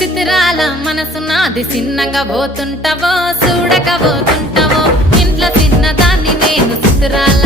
చిత్రాల మనసు నాది చిన్నగా పోతుంటావో చూడక పోతుంటావో ఇంట్లో చిన్నదాన్ని నేను చిత్రాల